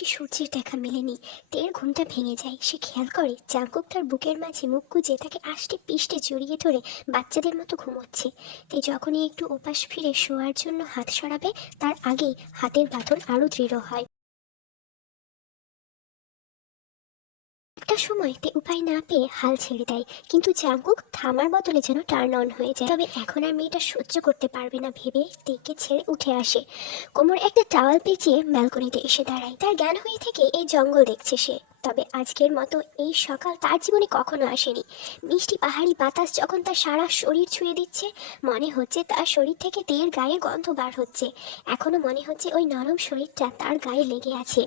বেশি সূর্যের দেখা মেলেনি। তের ঘুমটা ভেঙে যায়। সে খেয়াল করে জাঙ্কুক তার বুকের মাঝে মুখ গুজে তাকে আষ্টে পিষ্টে জড়িয়ে ধরে বাচ্চাদের মতো ঘুমোচ্ছে। তে যখনই একটু ওপাশ ফিরে শোয়ার জন্য হাত সরাবে, তার আগেই হাতের বাঁধন আরো দৃঢ় হয়। একটা সময় তে উপায় না পেয়ে হাল ছেড়ে দেয়, কিন্তু জাঙ্কুক থামার বদলে যেন টার্ন অন হয়ে যায়। তবে এখন আর মেয়েটা সহ্য করতে পারবে না ভেবে তেকে ছেড়ে উঠে আসে। কোমর একটা টাওয়াল পেঁচিয়ে ব্যালকনিতে এসে দাঁড়ায়। তার জ্ঞান হয়ে থেকে এই জঙ্গল দেখছে সে। তবে আজকের মতো এই সকাল তার জীবনে কখনো আসেনি। মিষ্টি পাহাড়ি বাতাস যখন তার সারা শরীর ছুঁয়ে দিচ্ছে, মনে হচ্ছে তার শরীর থেকে তের গায়ে গন্ধ বার হচ্ছে। এখনো মনে হচ্ছে ওই নরম শরীরটা তার গায়ে লেগে আছে।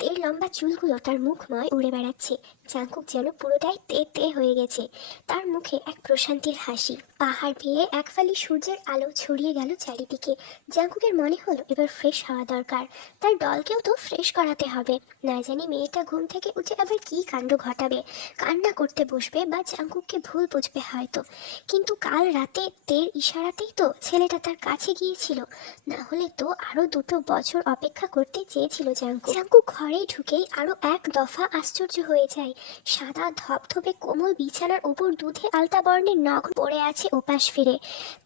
তের লম্বা চুলগুলো তার মুখময় উড়ে বেড়াচ্ছে। জাঙ্কুক যেন পুরোটাই তে তে হয়ে গেছে। তার মুখে এক প্রশান্তির হাসি। পাহাড় বেয়ে এক ফালি সূর্যের আলো ছড়িয়ে গেল চারিদিকে। জাঙ্কুকের মনে হলো এবার ফ্রেশ হওয়া দরকার। তার দলকেও তো ফ্রেশ করাতে হবে। না জানি মেয়েটা ঘুম থেকে উঠে আবার কি কাণ্ড ঘটাবে, কান্না করতে বসবে বা জাঙ্কুককে ভুল বুঝবে হয়তো। কিন্তু কাল রাতে তের ইশারাতেই তো ছেলেটা তার কাছে গিয়েছিল। না হলে তো আরো 2 বছর অপেক্ষা করতে চেয়েছিল জাঙ্কুক। জাঙ্কুক ঘরে ঢুকেই আরো এক দফা আশ্চর্য হয়ে যায়। সাদা ধবধবে কোমল বিছানার উপর দুধে আলতা বর্ণের নখ পড়ে আছে ওপাশ ফিরে।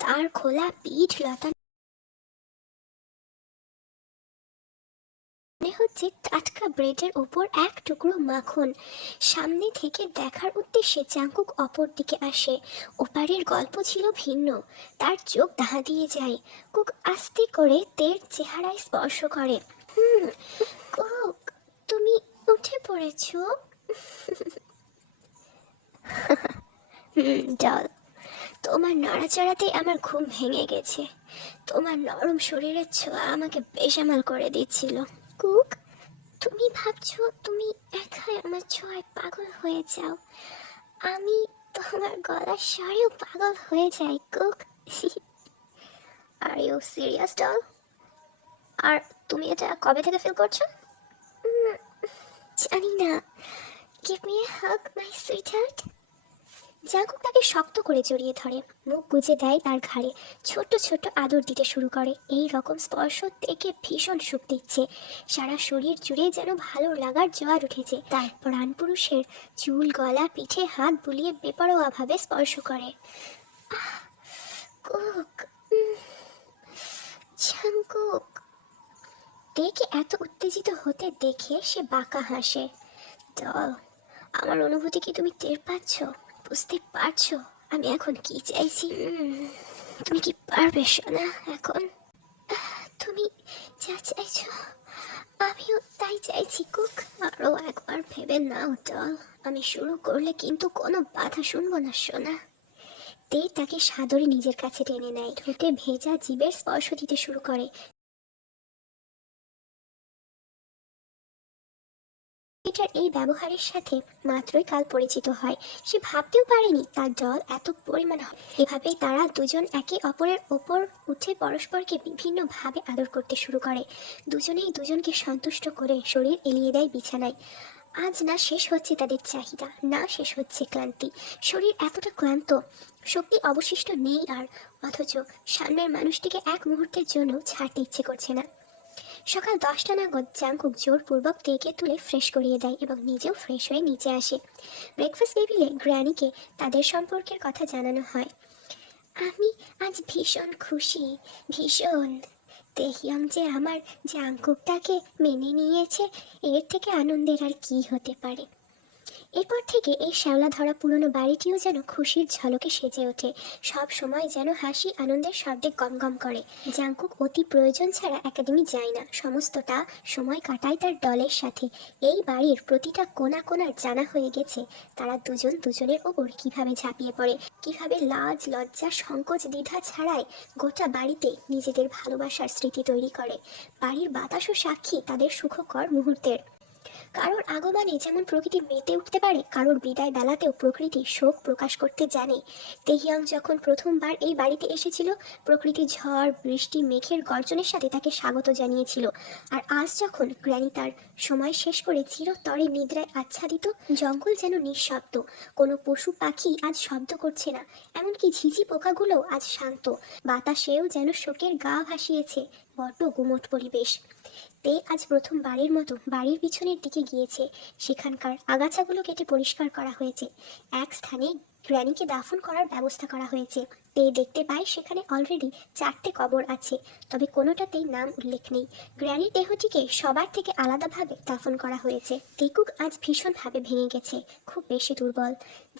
তার খোলা পিঠ লতা মনে হচ্ছে টাটকা ব্রেডের উপর এক টুকরো মাখন। সামনে থেকে দেখার উদ্দেশ্যে জাঙ্কুক অপর দিকে আসে। ওপারের গল্প ছিল ভিন্ন। তার চোখ ধাঁ দিয়ে যায়। কুক আস্তে করে তের চেহারায় স্পর্শ করে। কুক, তুমি উঠে পড়েছো? ডাল, তোমার নড়াচড়াতেই আমার ঘুম ভেঙে গেছে। তোমার নরম শরীরের ছোঁয়া আমাকে বেসামাল করে দিচ্ছিল। কুক, তুমি ভাবছো তুমি একাই আমার ছোঁয়ায় পাগল হয়ে যাও? আমি তোমার গলার স্বরেও পাগল হয়ে যাই Kook. Are you serious doll? আর তুমি এটা কবে থেকে ফিল করছো? উম, জানি না। Give me a hug my sweetheart. Jungkook তাকে শক্ত করে জড়িয়ে ধরে, মুখ গুজে দেয় তার ঘাড়ে। ছোট ছোট আদর দিতে শুরু করে। এই রকম স্পর্শ দেখে ভীষণ সুখ দিচ্ছে। সারা শরীর জুড়ে যেন ভালো লাগার জোয়ার উঠেছে। তার প্রাণ পুরুষের চুল, গলা, পিঠে হাত বুলিয়ে বেপরোয়া ভাবে স্পর্শ করে। Cook, Jungkook. দেখে এত উত্তেজিত হতে দেখে সে বাঁকা হাসে। ডল, আমার অনুভূতি কি তুমি টের পাচ্ছ? বুঝতে পারছো আমি এখন কি চাইছি? তুমি কি পারবে শোনা এখন? তুমি যা চাইছো আমিও তাই চাইছি কুক। আরো একবার ভেবে নাও ডল। আমি শুরু করলে কিন্তু কোনো বাধা শুনবো না সোনা। তে তাকে সাদরে নিজের কাছে টেনে নেয়। ঠোঁটে ভেজা জিভের স্পর্শ দিতে শুরু করে। এটার এই ব্যবহারের সাথে মাত্রই কাল পরিচিত হয়। সে ভাবতেও পারেনি তার দল এত পরিমাণ হবে। এভাবেই তারা দুজন একে অপরের ওপর উঠে পরস্পরকে বিভিন্নভাবে আদর করতে শুরু করে। দুজনেই দুজনকে সন্তুষ্ট করে শরীর এলিয়ে দেয় বিছানায়। আজ না শেষ হচ্ছে তাদের চাহিদা, না শেষ হচ্ছে ক্লান্তি। শরীর এতটা ক্লান্ত, শক্তি অবশিষ্ট নেই আর। অথচ সামনের মানুষটিকে এক মুহূর্তের জন্য ছাড়তে ইচ্ছে করছে না। সকাল 10টা নাগাদ জাঙ্কুক জোরপূর্বক তেকে তুলে ফ্রেশ করিয়ে দেয় এবং নিজেও ফ্রেশ হয়ে নিচে আসে। ব্রেকফাস্ট টেবিলে গ্র্যানিকে তাদের সম্পর্কের কথা জানানো হয়। আমি আজ ভীষণ খুশি, ভীষণ। তেহিয়ং যে আমার জাঙ্কুকটাকে মেনে নিয়েছে, এর থেকে আনন্দের আর কি হতে পারে। এরপর থেকে এই শ্যাওলা ধরা পুরনো বাড়িটিও যেন খুশির ঝলকে সেজে ওঠে। সব সময় যেন হাসি আনন্দের শব্দে গমগম করে। জাঙ্কুক অতি প্রয়োজন ছাড়া একাডেমি যায় না। সমস্তটা সময় কাটায় তার দলের সাথে। এই বাড়ির প্রতিটা কোণা কোণার জানা হয়ে গেছে তারা দুজন দুজনের ওপর কিভাবে ঝাঁপিয়ে পড়ে, কিভাবে লাজ লজ্জা সংকোচ দ্বিধা ছাড়াই গোটা বাড়িতে নিজেদের ভালোবাসার স্মৃতি তৈরি করে। বাড়ির বাতাসও সাক্ষী তাদের সুখকর মুহূর্তের। কারোর আগমনে যেমন প্রকৃতি মেতে উঠতে পারে, কারোর বিদায় বেলাতেও প্রকৃতি শোক প্রকাশ করতে জানে। তেহিয়াং যখন প্রথমবার এই বাড়িতে এসেছিল, প্রকৃতি ঝড় বৃষ্টি মেঘের গর্জনের সাথে তাকে স্বাগত জানিয়েছিল। আর আজ যখন গ্র্যানি তার সময় শেষ করে চিরতরে নিদ্রায় আচ্ছাদিত, জঙ্গল যেন নিঃশব্দ। কোনো পশু পাখি আজ শব্দ করছে না, এমনকি ঝিঝি পোকাগুলোও আজ শান্ত। বাতাসেও যেন শোকের গা ভাসিয়েছে। বড্ড গুমোট পরিবেশ। তে আজ প্রথমবারের মতো বাড়ির পিছনের দিকে গিয়েছে। সেখানকার আগাছাগুলো কেটে পরিষ্কার করা হয়েছে। এক স্থানে গ্র্যানিকে দাফন করার ব্যবস্থা করা হয়েছে। তে দেখতে পায় সেখানে অলরেডি 4টে কবর আছে, তবে কোনোটাতেই নাম উল্লেখ নেই। গ্র্যানির দেহটিকে সবার থেকে আলাদাভাবে দাফন করা হয়েছে। তেকুক আজ ভীষণভাবে ভেঙে গেছে, খুব বেশি দুর্বল।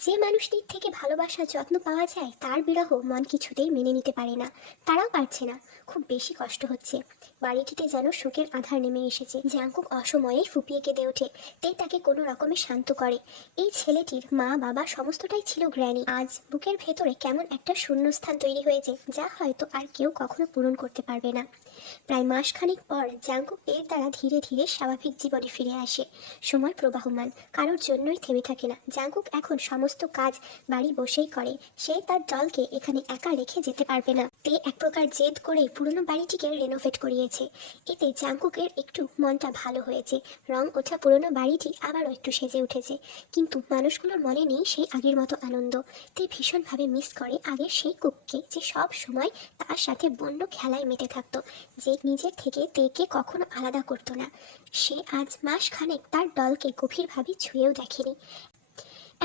যে মানুষটির থেকে ভালোবাসা যত্ন পাওয়া যায় তার বিরহ মন কিছুতেই মেনে নিতে পারে না। তারাও পারছে না, খুব বেশি কষ্ট হচ্ছে। বাড়িটিতে যেন শোকের আধার নেমে এসেছে। জাংকুক অসময়ে ফুপিয়ে কেঁদে ওঠে। তে তাকে কোনো রকমে শান্ত করে। এই ছেলেটির মা বাবা সমস্তটাই ছিল গ্র্যানি। আজ বুকের ভেতরে কেমন একটা শূন্যস্থান তৈরি হয়েছে, যা হয়তো আর কেউ কখনো পূরণ করতে পারবে না। প্রায় মাসখানেক পর জাংকুক এর দ্বারা ধীরে ধীরে স্বাভাবিক জীবনে ফিরে আসে। সময় প্রবাহমান, কারোর জন্যই থেমে থাকে না। জাংকুক এখন সমস্ত কাজ বাড়ি বসেই করে। সে তার দলকে এখানে একা রেখে যেতে পারবে না। তে এক প্রকার জেদ করে পুরনো বাড়িটিকে রেনোভেট করিয়েছে। এতে জাংকুকের একটু মনটা ভালো হয়েছে। রং ওঠা পুরনো বাড়িটি আবারও একটু সেজে উঠেছে, কিন্তু মানুষগুলোর মনে নেই সেই আগের মতো আনন্দ। তে ভীষণভাবে মিস করে আগের সেই কুককে, যে সব সময় তার সাথে বন্য খেলায় মেতে থাকতো, যে নিজের থেকে তেকে কখনো আলাদা করতো না। সে আজ মাসখানেক তার দলকে গভীরভাবে ছুঁয়েও দেখেনি।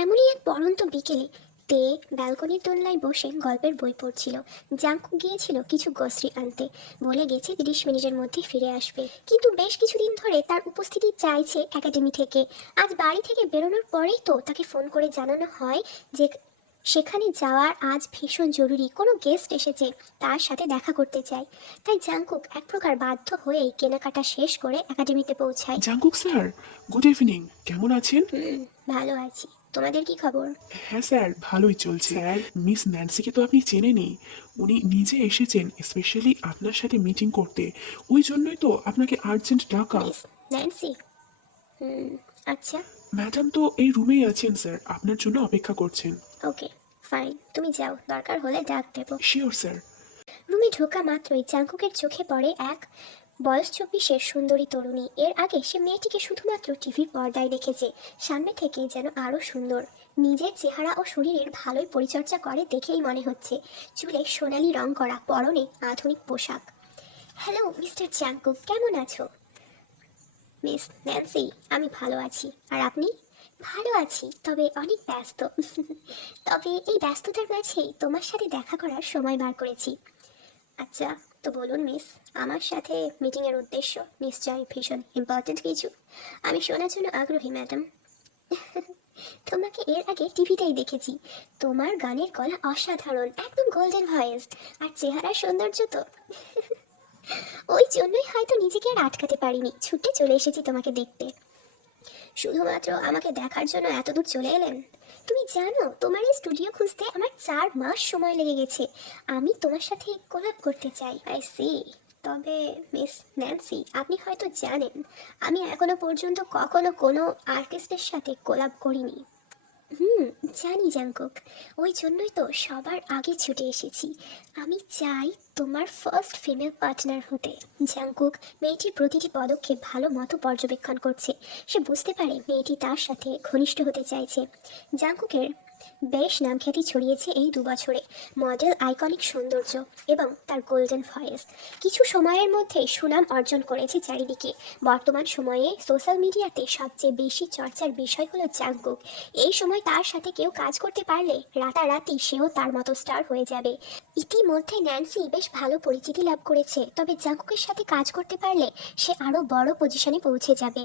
এমনই এক পড়ন্ত বিকেলে তে ব্যালকনির দোলনায় বসে গল্পের বই পড়ছিল। জাংকুক গিয়েছিল কিছু গ্রসারি আনতে, বলে গেছে 30 মিনিটের মধ্যে ফিরে আসবে, কিন্তু বেশ কিছুদিন ধরে তার উপস্থিতি চাইছে একাডেমি থেকে। আজ বাড়ি থেকে বেরোনোর পরেই তো তাকে ফোন করে জানানো হয় যে সেখানে যাওয়ার আজ ভীষণ জরুরি, কোনো গেস্ট এসেছে, তার সাথে দেখা করতে চাই। তাই জাংকুক এক প্রকার বাধ্য হয়েই কেনাকাটা শেষ করে একাডেমিতে পৌঁছায়। Jungkook sir, good evening. কেমন আছেন? ভালো আছি, তোমাদের কি খবর? হ্যাঁ স্যার, ভালোই চলছে। স্যার, মিস ন্যান্সিকে তো আপনি চেনেনই। উনি নিজে এসেছেন স্পেশালি আপনার সাথে মিটিং করতে। ওই জন্যই তো আপনাকে আর্জেন্ট ডাকা। Miss Nancy? হুম, আচ্ছা। ম্যাডাম তো এই রুমেই আছেন স্যার, আপনার জন্য অপেক্ষা করছেন। ওকে, ফাইন, তুমি যাও, দরকার হলে ডাক দেবো। Sure sir. রুমে ঢোকা মাত্রই জাংকুকের চোখে পড়ে এক বয়স 24-এর সুন্দরী তরুণী। এর আগে সে মেয়েটিকে শুধুমাত্র টিভির পর্দায় দেখেছে, সামনে থেকে যেন আরও সুন্দর। নিজের চেহারা ও শরীরের ভালোই পরিচর্যা করে দেখেই মনে হচ্ছে। চুলে সোনালি রং করা, পরনে আধুনিক পোশাক। হ্যালো মিস্টার জাংকুক, কেমন আছো? মিস ন্যান্সি, আমি ভালো আছি, আর আপনি? ভালো আছি, তবে অনেক ব্যস্ত। তবে এই ব্যস্ততার মাঝেই তোমার সাথে দেখা করার সময় বার করেছি। আচ্ছা, তো বলুন মিস, আমার সাথে মিটিংয়ের উদ্দেশ্য নিশ্চয়ই ভীষণ ইম্পর্ট্যান্ট কিছু। আমি শোনার জন্য আগ্রহী ম্যাডাম। তোমাকে এর আগে টিভিতেই দেখেছি। তোমার গানের গলা অসাধারণ, একদম গোল্ডেন ভয়েস, আর চেহারার সৌন্দর্য তো। ওই জন্যই হয়তো নিজেকে আর আটকাতে পারিনি, ছুটে চলে এসেছি তোমাকে দেখতে। শুধুমাত্র আমাকে দেখার জন্য এত দূর চলে এলেন? তুমি জানো তোমার এই স্টুডিও খুঁজতে আমার 4 মাস সময় লেগে গেছে। আমি তোমার সাথে কোলাব করতে চাই। I see. তবে মিস ন্যান্সি, আপনি হয়তো জানেন আমি এখনো পর্যন্ত কখনো কোনো আর্টিস্টের সাথে কোলাব করিনি। জানি জাংকুক, ওই জন্যই তো সবার আগে ছুটে এসেছি। আমি চাই তোমার ফার্স্ট ফিমেল পার্টনার হতে। জাংকুক মেয়েটির প্রতিটি পদক্ষেপ ভালো মতো পর্যবেক্ষণ করছে। সে বুঝতে পারে মেয়েটি তার সাথে ঘনিষ্ঠ হতে চাইছে। জাংকুকের বেশ নামখ্যাতি ছড়িয়েছে এই 2 বছরে। মডেল, আইকনিক সৌন্দর্য এবং তার গোল্ডেন ভয়েস কিছু সময়ের মধ্যে সুনাম অর্জন করেছে চারিদিকে। বর্তমান সময়ে সোশ্যাল মিডিয়াতে সবচেয়ে বেশি চর্চার বিষয় হলো জাংকুক। এই সময় তার সাথে কেউ কাজ করতে পারলে রাতারাতি সেও তার মতো স্টার হয়ে যাবে। ইতিমধ্যে ন্যান্সি বেশ ভালো পরিচিতি লাভ করেছে, তবে জাংকুকের সাথে কাজ করতে পারলে সে আরও বড় পজিশনে পৌঁছে যাবে।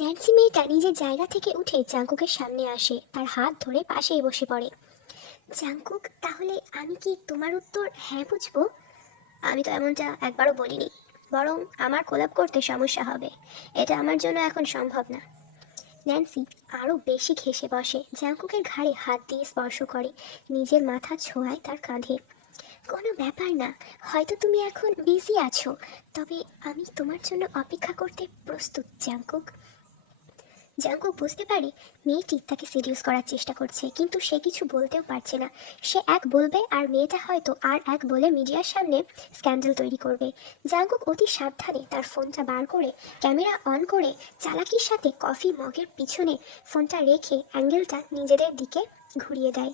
ন্যান্সি মেয়েটা নিজের জায়গা থেকে উঠে জাংকুকের সামনে আসে, তার হাত ধরে পাশেই বসে পড়ে। জাংকুক, তাহলে আমি কি তোমার উত্তর হ্যাঁ বুঝবো? আমি তো এমনটা একবারও বলিনি, বরং আমার কোলাপ করতে সমস্যা হবে, এটা আমার জন্য এখন সম্ভব না। ন্যান্সি আরও বেশি ঘেঁষে বসে, জাংকুকের ঘাড়ে হাত দিয়ে স্পর্শ করে, নিজের মাথা ছোঁয়ায় তার কাঁধে। কোনো ব্যাপার না, হয়তো তুমি এখন বিজি আছো, তবে আমি তোমার জন্য অপেক্ষা করতে প্রস্তুত জাংকুক। জাংকুক বুঝতে পারে মেয়েটি তাকে সিরিয়াস করার চেষ্টা করছে, কিন্তু সে কিছু বলতেও পারছে না। সে এক বলবে আর মেয়েটা হয়তো আর এক বলে মিডিয়ার সামনে স্ক্যান্ডাল তৈরি করবে। জাংকুক অতি সাবধানে তার ফোনটা বার করে ক্যামেরা অন করে চালাকির সাথে কফি মগের পিছনে ফোনটা রেখে অ্যাঙ্গেলটা নিজেদের দিকে ঘুরিয়ে দেয়।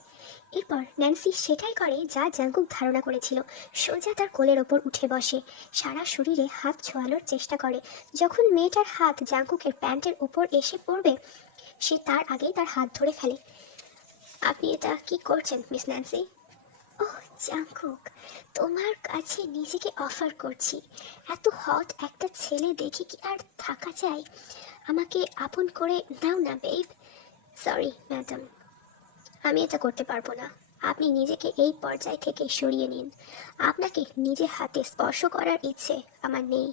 এরপর ন্যান্সি সেটাই করে যা জাঙ্কুক ধারণা করেছিল, সোজা তার কোলের ওপর উঠে বসে, সারা শরীরে হাত ছোঁয়ানোর চেষ্টা করে। যখন মেয়েটার হাত জাঙ্কুকের প্যান্টের উপর এসে পড়বে, সে তার আগেই তার হাত ধরে ফেলে। আপনি এটা কি করছেন মিস ন্যান্সি? ওহ জাঙ্কুক, তোমার কাছে নিজেকে অফার করছি। এত হট একটা ছেলে দেখে কি আর থাকা যায়? আমাকে আপন করে নাও না বেব। সরি ম্যাডাম, আমি এটা করতে পারবো না। আপনি নিজেকে এই পর্যায় থেকে সরিয়ে নিন। আপনাকে নিজের হাতে স্পর্শ করার ইচ্ছে আমার নেই।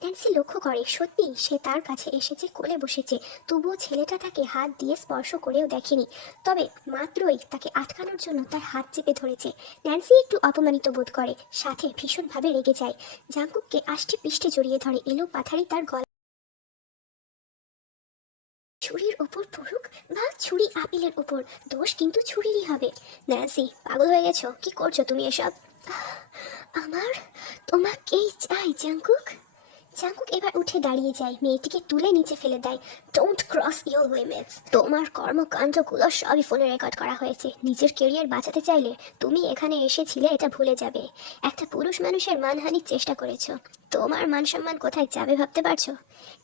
ন্যান্সি লক্ষ্য করে সত্যি সে তার কাছে এসেছে, কোলে বসেছে, তবুও ছেলেটা তাকে হাত দিয়ে স্পর্শ করেও দেখেনি। তবে মাত্রই তাকে আটকানোর জন্য তার হাত চেপে ধরেছে। ন্যান্সি একটু অপমানিত বোধ করে, সাথে ভীষণভাবে রেগে যায়। জাঙ্কুককে আষ্টে পৃষ্ঠে জড়িয়ে ধরে, এলো পাথারি তার গলা। ছুরির ওপর পড়ুক বা ছুরি আপেলের উপর, দোষ কিন্তু ছুরিরই হবে। ন্যান্সি, পাগল হয়ে গেছো? কি করছো তুমি এসব? আমার তোমাকেই চাই জাঙ্কুক। জাঙ্কুক এবার উঠে দাঁড়িয়ে যায়, মেয়েটিকে তুলে নিচে ফেলে দেয়। Don't cross your limits. তোমার কর্মকাণ্ডগুলো সবই ফোনে রেকর্ড করা হয়েছে। নিজের কেরিয়ার বাঁচাতে চাইলে তুমি এখানে এসেছিলে এটা ভুলে যাবে। একটা পুরুষ মানুষের মানহানির চেষ্টা করেছো। তোমার মান সম্মান কোথায় যাবে ভাবতে পারছো?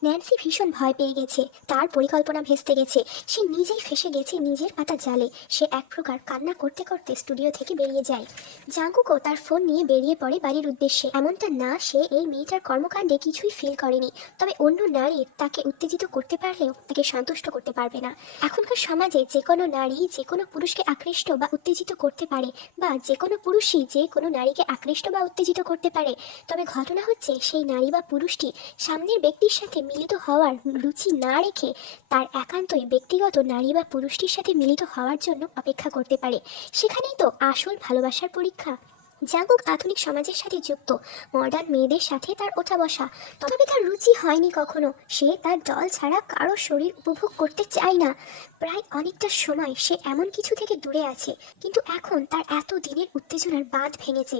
ন্যান্সি ভীষণ ভয় পেয়ে গেছে, তার পরিকল্পনা ভেস্তে গেছে, সে নিজেই ফেসে গেছে নিজের পাতা জালে। সে এক প্রকার কান্না করতে করতে স্টুডিও থেকে বেরিয়ে যায়। জাঙ্কুকও তার ফোন নিয়ে বেরিয়ে পড়ে বাড়ির উদ্দেশ্যে। এমনটা না সে এই মেয়েটার কর্মকাণ্ডে কিছুই ফিল করেনি, তবে অন্য নারী তাকে উত্তেজিত করতে পারলেও তাকে সন্তুষ্ট করতে পারবে না। এখনকার সমাজে যে কোনো নারী যে কোনো পুরুষকে আকৃষ্ট বা উত্তেজিত করতে পারে, বা যে কোনো পুরুষই যে কোনো নারীকে আকৃষ্ট বা উত্তেজিত করতে পারে। তবে ঘটনা হচ্ছে সেই নারী বা পুরুষটি সামনের ব্যক্তির সাথে মিলিত হওয়ার রুচি না রেখে তার একান্তই ব্যক্তিগত নারী বা পুরুষটির সাথে মিলিত হওয়ার জন্য অপেক্ষা করতে পারে। সেখানেই তো আসল ভালোবাসার পরীক্ষা। জাঙ্কুক আধুনিক সমাজের সাথে যুক্ত, মডার্ন মেয়েদের সাথে তার ওঠা বসা, তবে তার রুচি হয়নি কখনো। সে তার দল ছাড়া কারো শরীর উপভোগ করতে চায় না। প্রায় অনেকটা সময় সে এমন কিছু থেকে দূরে আছে, কিন্তু এখন তার এত দিনের উত্তেজনার বাঁধ ভেঙেছে।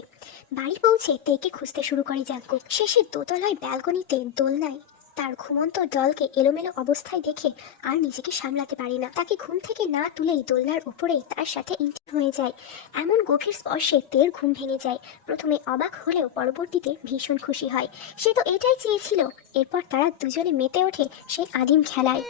বাড়ি পৌঁছে তেকে খুঁজতে শুরু করে জাঙ্কুক। শেষে দোতলায় ব্যালকনিতে দোলনায় তার ঘুমন্ত দলকে এলোমেলো অবস্থায় দেখে আর নিজেকে সামলাতে পারে না। তাকে ঘুম থেকে না তুলেই দোলনার উপরেই তার সাথে ইন্টিম হয়ে যায়। এমন গভীর স্পর্শে তের ঘুম ভেঙে যায়। প্রথমে অবাক হলেও পরবর্তীতে ভীষণ খুশি হয়। সে তো এটাই চেয়েছিল। এরপর তারা দুজনে মেতে ওঠে সেই আদিম খেলায়।